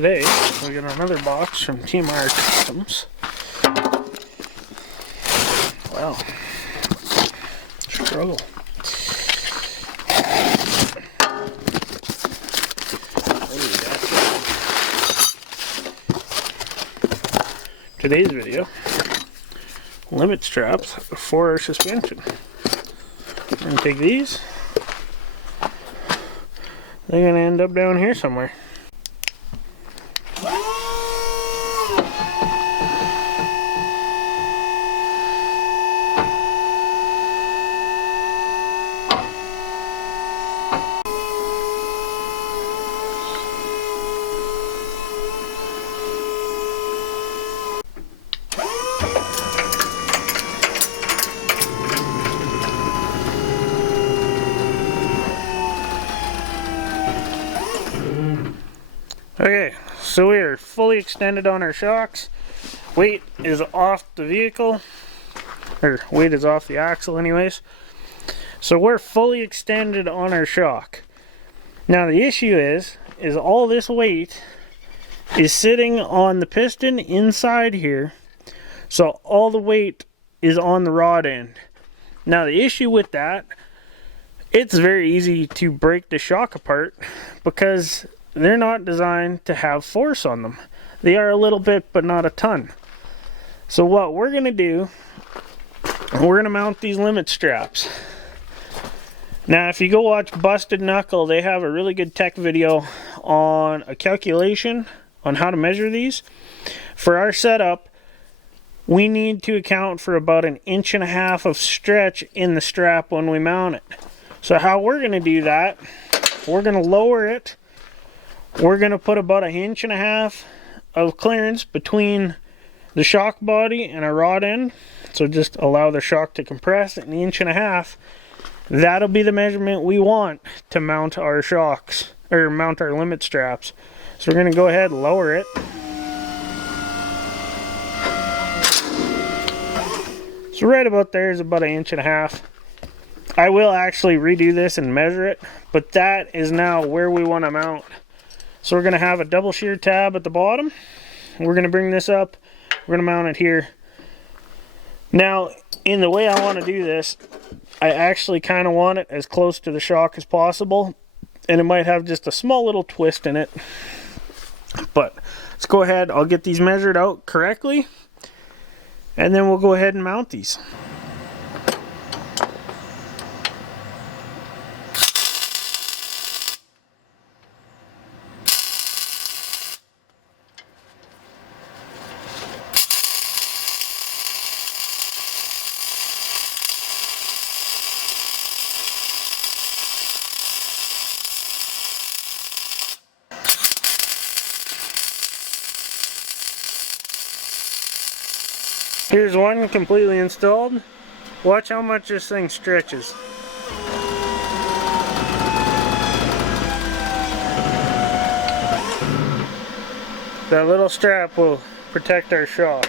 today we got another box from TMR Customs. Wow, struggle. Today's video, limit straps for our suspension. We're going to take these. They're going to end up down here somewhere. Okay, so we are fully extended on our shocks. Weight is off the vehicle, or weight is off the axle anyways. So we're fully extended on our shock. Now the issue is all this weight is sitting on the piston inside here. So all the weight is on the rod end. Now the issue with that, it's very easy to break the shock apart because they're not designed to have force on them. They are a little bit, but not a ton. So what we're going to do, we're going to mount these limit straps. Now, if you go watch Busted Knuckle, they have a really good tech video on a calculation on how to measure these. For our setup, we need to account for about 1.5 inches of stretch in the strap when we mount it. So how we're going to do that, we're going to lower it. We're going to put about 1.5 inches of clearance between the shock body and our rod end. So just allow the shock to compress at 1.5 inches. That'll be the measurement we want to mount our shocks, or mount our limit straps. So we're going to go ahead and lower it. So right about there is about 1.5 inches. I will actually redo this and measure it, but that is now where we want to mount. So we're going to have a double shear tab at the bottom. We're going to bring this up. We're going to mount it here. Now, in the way I want to do this, I actually kind of want it as close to the shock as possible. And it might have just a small little twist in it. But let's go ahead. I'll get these measured out correctly. And then we'll go ahead and mount these. Here's one completely installed. Watch how much this thing stretches. That little strap will protect our shock.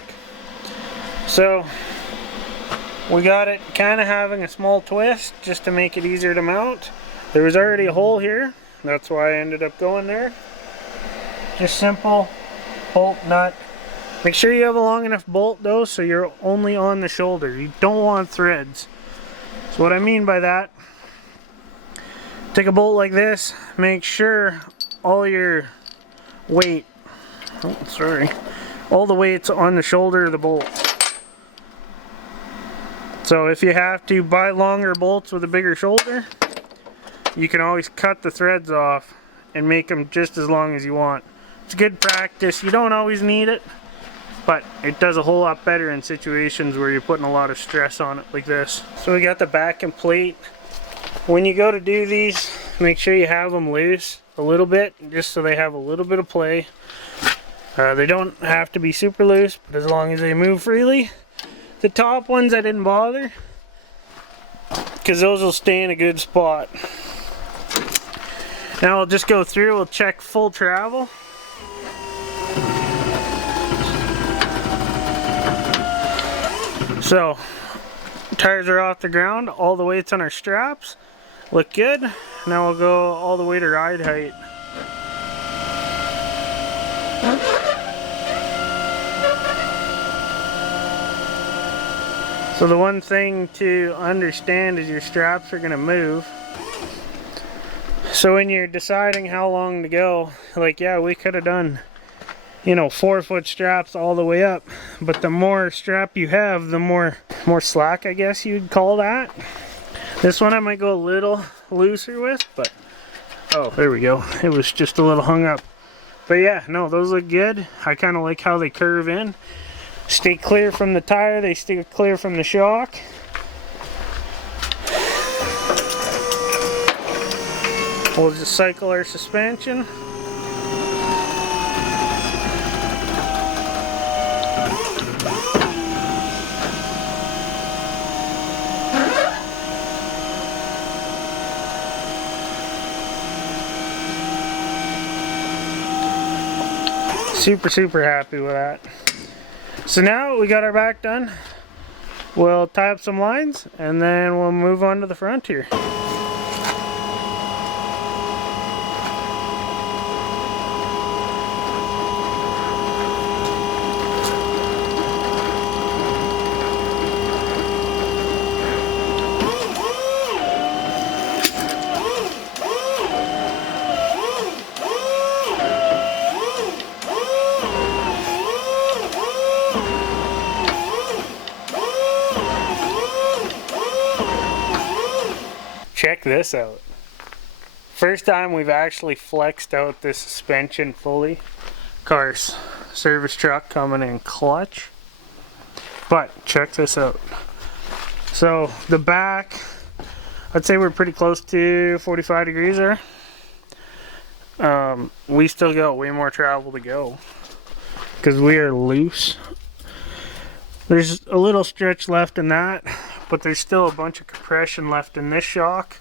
So we got it kind of having a small twist just to make it easier to mount. There was already a hole here. That's why I ended up going there. Just simple bolt nut. Make sure you have a long enough bolt though so you're only on the shoulder. You don't want threads. So what I mean by that, take a bolt like this, make sure all your weight, all the weight's on the shoulder of the bolt. So if you have to buy longer bolts with a bigger shoulder, you can always cut the threads off and make them just as long as you want. It's good practice. You don't always need it, but it does a whole lot better in situations where you're putting a lot of stress on it like this. So we got the back and plate. When you go to do these, make sure you have them loose a little bit, just so they have a little bit of play. They don't have to be super loose, but as long as they move freely. The top ones I didn't bother, because those will stay in a good spot. Now we'll just go through, we'll check full travel. So, tires are off the ground, all the weights on our straps look good. Now we'll go all the way to ride height. So the one thing to understand is your straps are going to move. So when you're deciding how long to go, like, yeah, we could have done, you know, 4-foot straps all the way up, but the more strap you have, the more slack, I guess you'd call that. This one I might go a little looser with, but oh, there we go. It was just a little hung up. But yeah, no, those look good. I kind of like how they curve in. Stay clear from the tire, they stay clear from the shock. We'll just cycle our suspension. Super happy with that. So now we got our back done. We'll tie up some lines and then we'll move on to the front here. Check this out. First time we've actually flexed out this suspension fully. Of course, service truck coming in clutch. But check this out. So the back, I'd say we're pretty close to 45 degrees there. We still got way more travel to go because we are loose. There's a little stretch left in that, but there's still a bunch of compression left in this shock.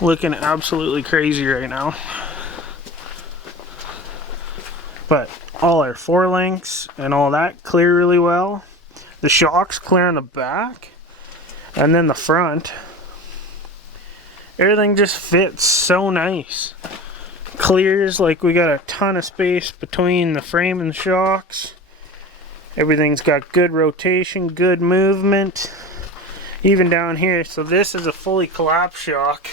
Looking absolutely crazy right now. But all our forelinks and all that clear really well. The shock's clear in the back. And then the front. Everything just fits so nice. Clears, like we got a ton of space between the frame and the shocks. Everything's got good rotation, good movement. Even down here, so this is a fully collapsed shock.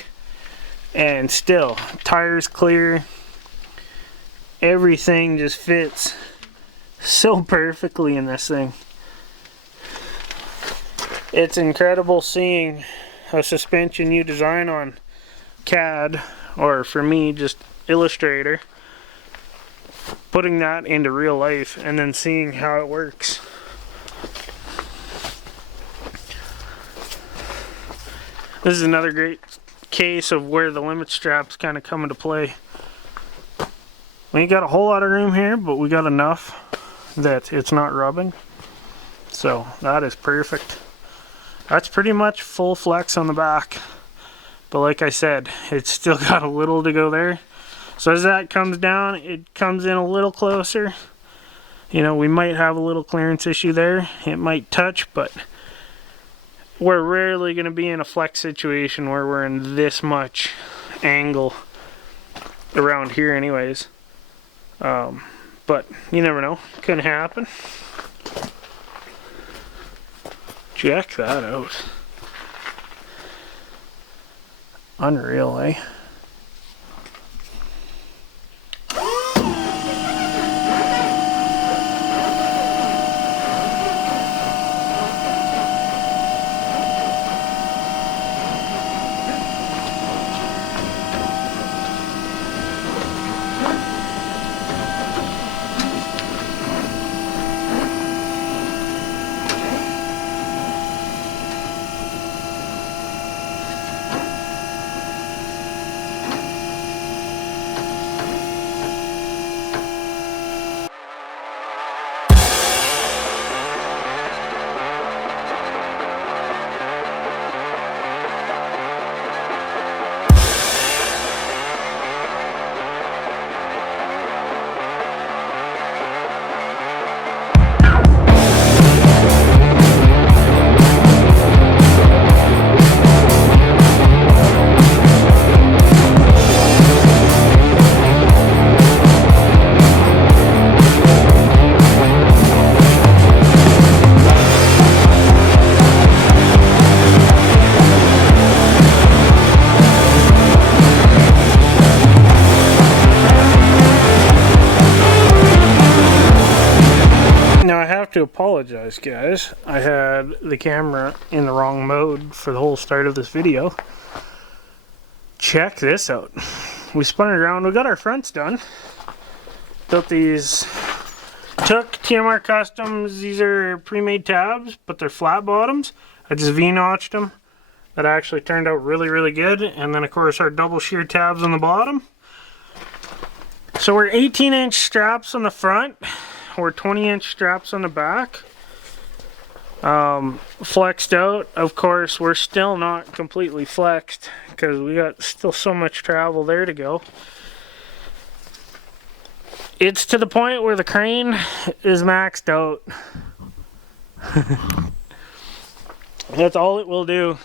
And still, tires clear. Everything just fits so perfectly in this thing. It's incredible seeing a suspension you design on CAD, or for me, just Illustrator, putting that into real life and then seeing how it works. This is another great case of where the limit straps kind of come into play. We ain't got a whole lot of room here, but we got enough that it's not rubbing. So that is perfect. That's pretty much full flex on the back. But like I said, it's still got a little to go there. So as that comes down, it comes in a little closer. You know, we might have a little clearance issue there. It might touch, but we're rarely going to be in a flex situation where we're in this much angle around here anyways. But you never know. Could happen. Check that out. Unreal, eh? apologize, guys. I had the camera in the wrong mode for the whole start of this video. Check this out. We spun it around. We got our fronts done. Built these. Took TMR Customs. These are pre-made tabs, but they're flat bottoms. I just V-notched them. That actually turned out really, really good. And then, of course, our double shear tabs on the bottom. So we're 18-inch straps on the front. We're 20-inch straps on the back. Flexed out. Of course, we're still not completely flexed because we got still so much travel there to go. It's to the point where the crane is maxed out. That's all it will do.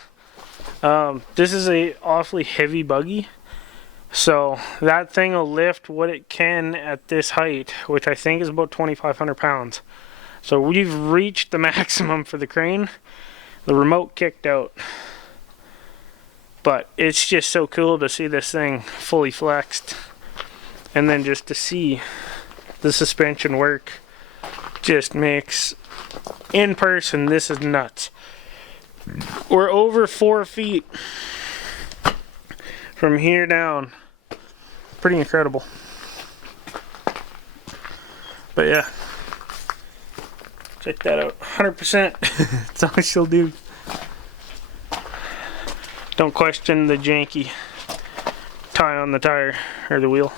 This is a awfully heavy buggy. So that thing will lift what it can at this height, which I think is about 2,500 pounds. So we've reached the maximum for the crane. The remote kicked out. But it's just so cool to see this thing fully flexed. And then just to see the suspension work just makes, in person, this is nuts. We're over 4 feet from here down. Pretty incredible. But yeah, check that out. 100%. That's all she'll do. Don't question the janky tie on the tire or the wheel.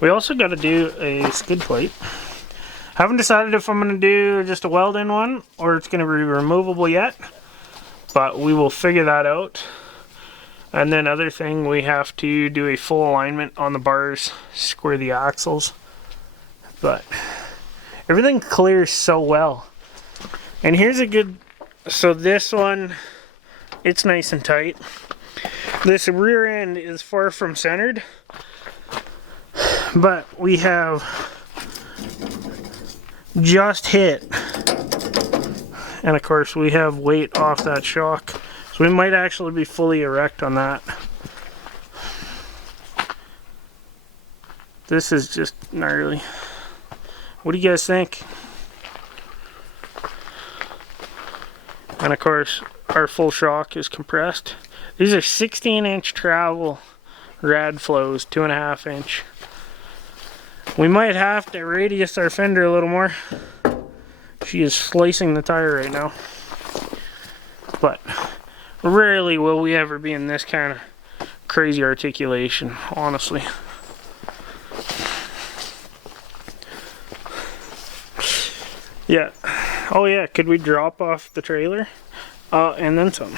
We also got to do a skid plate. Haven't decided if I'm going to do just a weld-in one or it's going to be removable yet, but we will figure that out. And then other thing, we have to do a full alignment on the bars, square the axles. But everything clears so well. And here's a good, so this one, it's nice and tight. This rear end is far from centered, but we have just hit. And of course we have weight off that shock. So we might actually be fully erect on that. This is just gnarly. What do you guys think? And of course, our full shock is compressed. These are 16-inch travel rad flows, 2.5 inch. We might have to radius our fender a little more. She is slicing the tire right now. But rarely will we ever be in this kind of crazy articulation, honestly. Yeah. Oh yeah, could we drop off the trailer? And then some.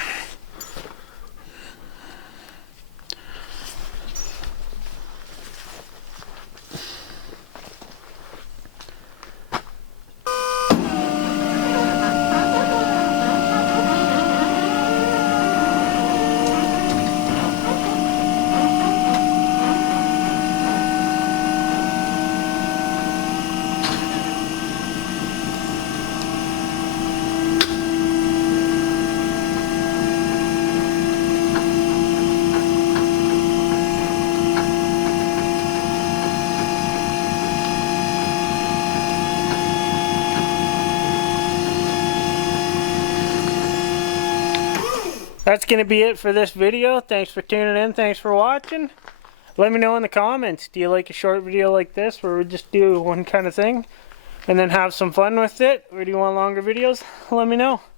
That's going to be it for this video. Thanks for tuning in. Thanks for watching. Let me know in the comments. Do you like a short video like this where we just do one kind of thing and then have some fun with it? Or do you want longer videos? Let me know.